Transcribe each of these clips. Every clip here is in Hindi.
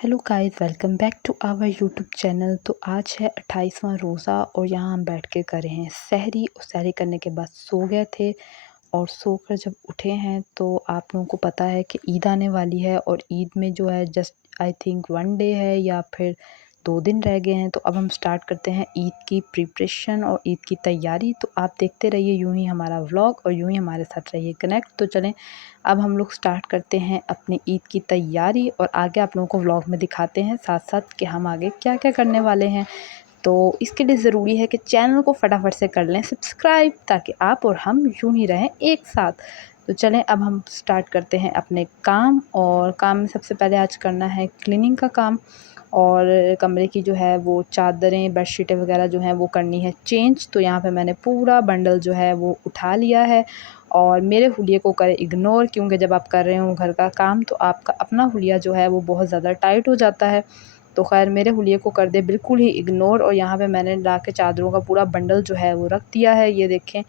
Hello guys, welcome back to our YouTube channel. तो आज है 28वां रोज़ा और यहाँ हम बैठ के कर रहे हैं सहरी। और सहरी करने के बाद सो गए थे और सोकर जब उठे हैं तो आप लोगों को पता है कि ईद आने वाली है और ईद में जो है जस्ट आई थिंक 1 डे है या फिर 2 दिन रह गए हैं। तो अब हम स्टार्ट करते हैं ईद की प्रिपरेशन और ईद की तैयारी। तो आप देखते रहिए यूं ही हमारा व्लॉग और यूं ही हमारे साथ रहिए कनेक्ट। तो चलें अब हम लोग स्टार्ट करते हैं अपनी ईद की तैयारी और आगे आप लोगों को व्लॉग में दिखाते हैं साथ साथ कि हम आगे क्या क्या करने वाले हैं। तो इसके लिए ज़रूरी है कि चैनल को फटाफट से कर लें सब्सक्राइब, ताकि आप और हम यूं ही रहें एक साथ। तो चलें अब हम स्टार्ट करते हैं अपने काम। और काम में सबसे पहले आज करना है क्लीनिंग का काम और कमरे की जो है वो चादरें बेडशीटें वगैरह जो हैं वो करनी है चेंज। तो यहाँ पे मैंने पूरा बंडल जो है वो उठा लिया है और मेरे हुलिये को करें इग्नोर, क्योंकि जब आप कर रहे हो घर का काम तो आपका अपना हुलिया जो है वो बहुत ज़्यादा टाइट हो जाता है। तो खैर मेरे हुलिये को कर दे बिल्कुल ही इग्नोर। और यहाँ पे मैंने ला के चादरों का पूरा बंडल जो है वो रख दिया है, ये देखें।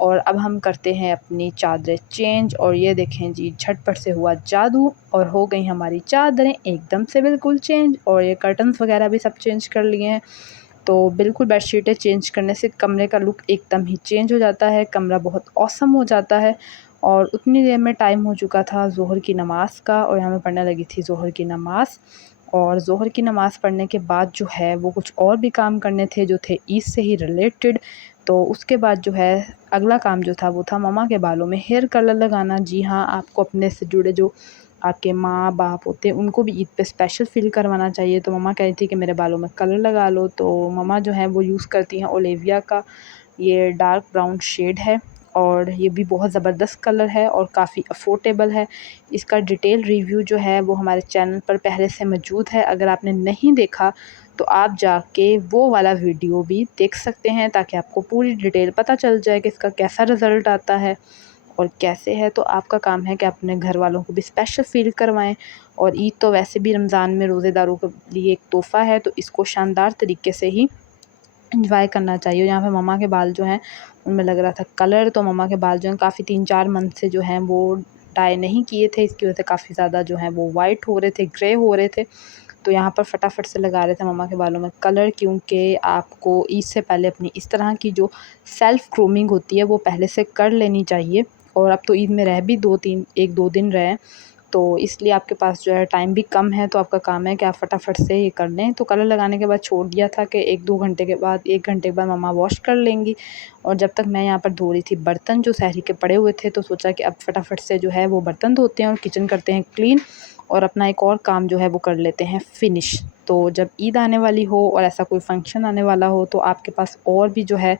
और अब हम करते हैं अपनी चादरें चेंज और ये देखें जी, झटपट से हुआ जादू और हो गई हमारी चादरें एकदम से बिल्कुल चेंज। और ये कर्टन्स वगैरह भी सब चेंज कर लिए हैं। तो बिल्कुल बेडशीटें चेंज करने से कमरे का लुक एकदम ही चेंज हो जाता है, कमरा बहुत ऑसम हो जाता है। और उतनी देर में टाइम हो चुका था ज़ोहर की नमाज़ का और यहाँ मैं पढ़ने लगी थी ज़ोहर की नमाज़। और ज़ोहर की नमाज़ पढ़ने के बाद जो है वो कुछ और भी काम करने थे जो थे ईद से ही रिलेटेड। तो उसके बाद जो है अगला काम जो था वो था मम्मा के बालों में हेयर कलर लगाना। जी हाँ, आपको अपने से जुड़े जो आपके माँ बाप होते हैं उनको भी ईद पे स्पेशल फ़ील करवाना चाहिए। तो मम्मा कह रही थी कि मेरे बालों में कलर लगा लो। तो मम्मा जो है वो यूज़ करती हैं ओलिविया का ये डार्क ब्राउन शेड है और ये भी बहुत ज़बरदस्त कलर है और काफ़ी अफोर्डेबल है। इसका डिटेल रिव्यू जो है वो हमारे चैनल पर पहले से मौजूद है। अगर आपने नहीं देखा तो आप जाके वो वाला वीडियो भी देख सकते हैं, ताकि आपको पूरी डिटेल पता चल जाए कि इसका कैसा रिज़ल्ट आता है और कैसे है। तो आपका काम है कि अपने घर वालों को भी स्पेशल फ़ील करवाएं। और ईद तो वैसे भी रमज़ान में रोज़ेदारों के लिए एक तोहफ़ा है, तो इसको शानदार तरीके से ही एंजॉय करना चाहिए। यहाँ पे मम्मा के बाल जो हैं उनमें लग रहा था कलर। तो मम्मा के बाल जो हैं काफ़ी 3-4 मंथ से जो हैं वो डाई नहीं किए थे, इसकी वजह से काफ़ी ज़्यादा जो हैं वो वाइट हो रहे थे, ग्रे हो रहे थे। तो यहाँ पर फटाफट से लगा रहे थे मम्मा के बालों में कलर, क्योंकि आपको ईद से पहले अपनी इस तरह की जो सेल्फ़ ग्रूमिंग होती है वो पहले से कर लेनी चाहिए। और अब तो ईद में रह भी 1-2 दिन रहे हैं, तो इसलिए आपके पास जो है टाइम भी कम है। तो आपका काम है कि आप फटाफट से ये कर लें। तो कलर लगाने के बाद छोड़ दिया था कि 1-2 घंटे के बाद 1 घंटे के बाद मम्मा वॉश कर लेंगी। और जब तक मैं यहाँ पर धो रही थी बर्तन जो सहरी के पड़े हुए थे, तो सोचा कि अब फटाफट से जो है वो बर्तन धोते हैं और किचन करते हैं क्लीन और अपना एक और काम जो है वो कर लेते हैं फ़िनिश। तो जब ईद आने वाली हो और ऐसा कोई फ़ंक्शन आने वाला हो तो आपके पास और भी जो है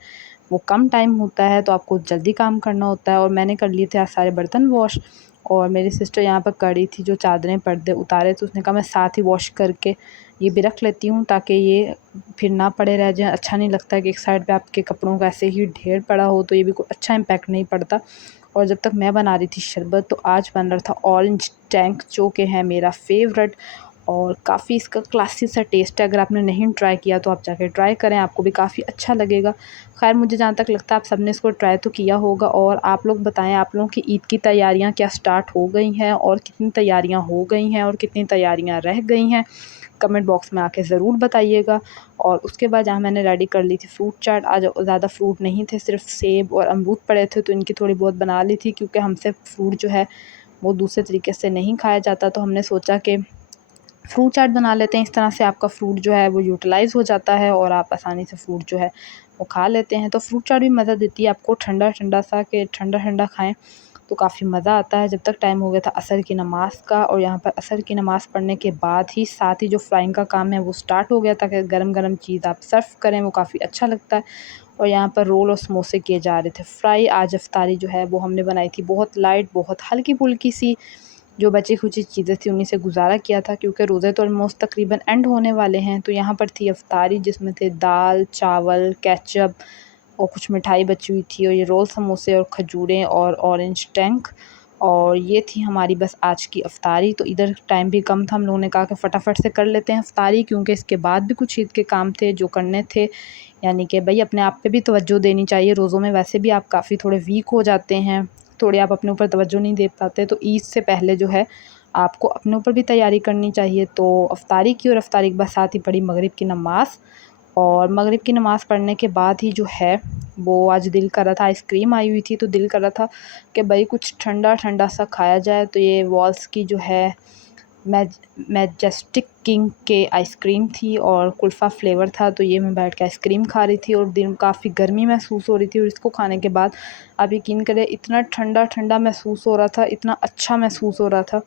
वो कम टाइम होता है, तो आपको जल्दी काम करना होता है। और मैंने कर लिए थे आज सारे बर्तन वॉश। और मेरी सिस्टर यहाँ पर कर रही थी जो चादरें पर्दे उतारे, तो उसने कहा मैं साथ ही वॉश करके ये भी रख लेती हूँ, ताकि ये फिर ना पड़े रह जाएँ। अच्छा नहीं लगता कि एक साइड पे आपके कपड़ों का ऐसे ही ढेर पड़ा हो, तो ये भी कोई अच्छा इम्पैक्ट नहीं पड़ता। और जब तक मैं बना रही थी शरबत, तो आज बन रहा था ऑरेंज टैंक, जो कि है मेरा फ़ेवरेट और काफ़ी इसका क्लासी सा टेस्ट है। अगर आपने नहीं ट्राई किया तो आप जाके ट्राई करें, आपको भी काफ़ी अच्छा लगेगा। ख़ैर मुझे जहाँ तक लगता है आप सब ने इसको ट्राई तो किया होगा। और आप लोग बताएं, आप लोगों की ईद की तैयारियां क्या स्टार्ट हो गई हैं और कितनी तैयारियां हो गई हैं और कितनी तैयारियां रह गई हैं, कमेंट बॉक्स में आके ज़रूर बताइएगा। और उसके बाद यहाँ मैंने रेडी कर ली थी फ्रूट चाट। आज ज़्यादा फ्रूट नहीं थे, सिर्फ सेब और अमरूद पड़े थे, तो इनकी थोड़ी बहुत बना ली थी, क्योंकि हमसे फ्रूट जो है वो दूसरे तरीके से नहीं खाया जाता। तो हमने सोचा कि फ्रूट चाट बना लेते हैं। इस तरह से आपका फ्रूट जो है वो यूटिलाइज़ हो जाता है और आप आसानी से फ्रूट जो है वो खा लेते हैं। तो फ्रूट चाट भी मज़ा देती है आपको, ठंडा ठंडा सा, कि ठंडा ठंडा खाएं तो काफ़ी मज़ा आता है। जब तक टाइम हो गया था असर की नमाज़ का, और यहाँ पर असर की नमाज़ पढ़ने के बाद ही साथ ही जो फ्राइंग का काम है वो स्टार्ट हो गया था कि गरम गरम चीज़ आप सर्व करें, वो काफ़ी अच्छा लगता है। और यहाँ पर रोल और समोसे किए जा रहे थे फ्राई। आज इफ्तारी जो है वो हमने बनाई थी बहुत लाइट, बहुत हल्की फुल्की सी, जो बची-खुची चीज़ें थी उन्हीं से गुज़ारा किया था, क्योंकि रोज़े तो ऑलमोस्ट तकरीबन एंड होने वाले हैं। तो यहाँ पर थी इफ्तारी जिसमें थे दाल, चावल, केचप और कुछ मिठाई बची हुई थी, और ये रोल समोसे और खजूरें और ऑरेंज टैंक। और ये थी हमारी बस आज की इफ्तारी। तो इधर टाइम भी कम था, हम लोगों ने कहा कि फटाफट से कर लेते हैं इफ्तारी, क्योंकि इसके बाद भी कुछ ईद के काम थे जो करने थे। यानी कि भई अपने आप पे भी तवज्जो देनी चाहिए। रोज़ों में वैसे भी आप काफ़ी थोड़े वीक हो जाते हैं, थोड़े आप अपने ऊपर तवज्जो नहीं दे पाते, तो ईद से पहले जो है आपको अपने ऊपर भी तैयारी करनी चाहिए। तो अफ्तारी की और अफ्तारी के बाद साथ ही पढ़ी मगरिब की नमाज़, और मगरिब की नमाज़ पढ़ने के बाद ही जो है वो आज दिल कर रहा था, आइसक्रीम आई हुई थी तो दिल कर रहा था कि भाई कुछ ठंडा ठंडा सा खाया जाए। तो ये वॉल्स की जो है मैजेस्टिक किंग के आइसक्रीम थी और कुल्फ़ा फ्लेवर था, तो ये मैं बैठ के आइसक्रीम खा रही थी और दिन काफ़ी गर्मी महसूस हो रही थी। और इसको खाने के बाद आप यकीन करें इतना ठंडा ठंडा महसूस हो रहा था, इतना अच्छा महसूस हो रहा था।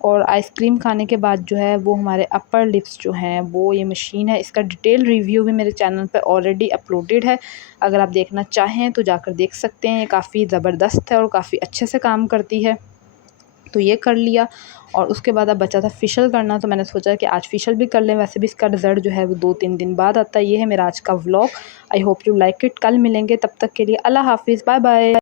और आइसक्रीम खाने के बाद जो है वो हमारे अपर लिप्स जो हैं वो ये मशीन है, इसका डिटेल रिव्यू भी मेरे चैनल पे ऑलरेडी अपलोडेड है। अगर आप देखना चाहें तो जाकर देख सकते हैं। ये काफ़ी ज़बरदस्त है और काफ़ी अच्छे से काम करती है। तो ये कर लिया और उसके बाद अब बचा था फ़ेशियल करना, तो मैंने सोचा कि आज फ़ेशियल भी कर लें। वैसे भी इसका रिज़ल्ट जो है वो 2-3 दिन बाद आता है। ये है मेरा आज का vlog. I hope you like it. कल मिलेंगे, तब तक के लिए अल्लाह हाफ़िज़, बाय बाय।